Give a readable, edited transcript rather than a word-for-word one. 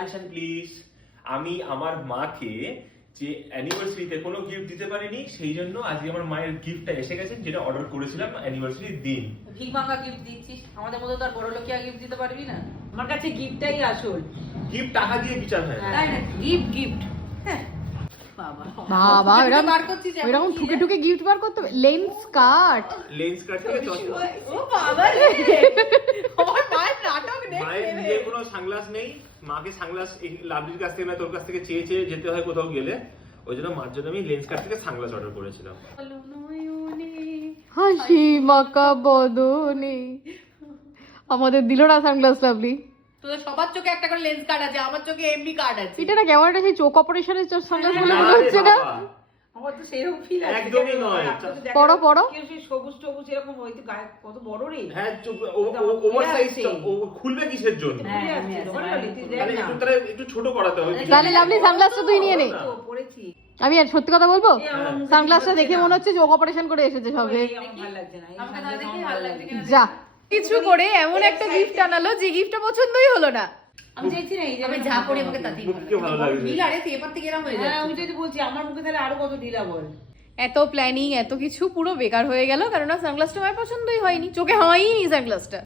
Attention please. আমি আমার মাকে যে অ্যানিভার্সারিতে কোনো গিফট দিতে পারিনি, সেই জন্য আজকে আমার মায়ের গিফটটা এসে গেছে, যেটা অর্ডার করেছিলাম অ্যানিভার্সারির দিন। ভিক ভাঙা গিফট দিচ্ছিস, আমাদের মতো তো আর বড় লোকিয়া গিফট দিতে পারবি না। আমার কাছে গিফটটাই আসল। গিফট টাকা দিয়ে বিচার হয় না। তাই না? গিফট হ্যাঁ বাবা বাবা এরকম বার করছিস এখন এরকম কি ঠুকে রে? ঠুকে গিফট বার করতে হবে। লেন্স কাট, লেন্স কাট থেকে চশমা। ও বাবা রে আমার মায়ের নাটক মায়ের দেখবে নিজের কোনো সানগ্লাস নেই, মাকে সানগ্লাস এই লাভলির কাছ থেকে না তোর কাছ থেকে চেয়ে চেয়ে যেতে হয় কোথাও গেলে, ওই জন্য মার জন্য আমি লেন্স কাট থেকে সানগ্লাস অর্ডার করেছিলাম। হাসি মাকা বদনে। আমাদের দিল না সানগ্লাস লাভলি। তোদের সবার চোখে একটা করে লেন্স কার্ড আছে, আমার চোখে এমবি কার্ড আছে। এটা না কেমন একটা সেই চোখ অপারেশনের সানগ্লাস বলে মনে আরে হচ্ছে না? বাবা, আমার তো সেরকম ফিল আছে। একদমই নয়। পড়ো, পড়ো। কেউ সেই সবুজ টবুজ এরকম হয়তো গায়ে কত বড় রে। হ্যাঁ ওভার সাইজ ও খুলবে কিসের জন্য? হ্যাঁ, আমি আছে, তুই দেখ তাহলে না। তাহলে একটু ছোট করাতে হবে। তাহলে লাভলি সানগ্লাসটা তুই নিয়ে নে। তো পড়েছি। আমি আর সত্যি কথা বলবো, এই আমার মুখে সানগ্লাসটা ঠিক দেখে হচ্ছে মনে না। হচ্ছে চোখ অপারেশন করে এসেছে সবে। এই আমার ভালো লাগছে না। এই সানগ্লাস আমার ভালো লাগছে না। যা কিছু করে এমন একটা গিফট আনালো যে গিফটটা পছন্দই হলো না। আমি চাইছি না এই যে আমি যা করি আমাকে তাতেই মুখকে ভালো লাগছে। নীল আরে এবার থেকে এরকম হয়ে হ্যাঁ যাচ্ছে আমি যদি বলছি আমার মুখে তাহলে আরো কত ঢিলা বল। এত প্ল্যানিং এত কিছু পুরো বেকার হয়ে গেল, কারণ সানগ্লাসটা আমার পছন্দই হয়নি, চোখে হয়নি সানগ্লাসটা।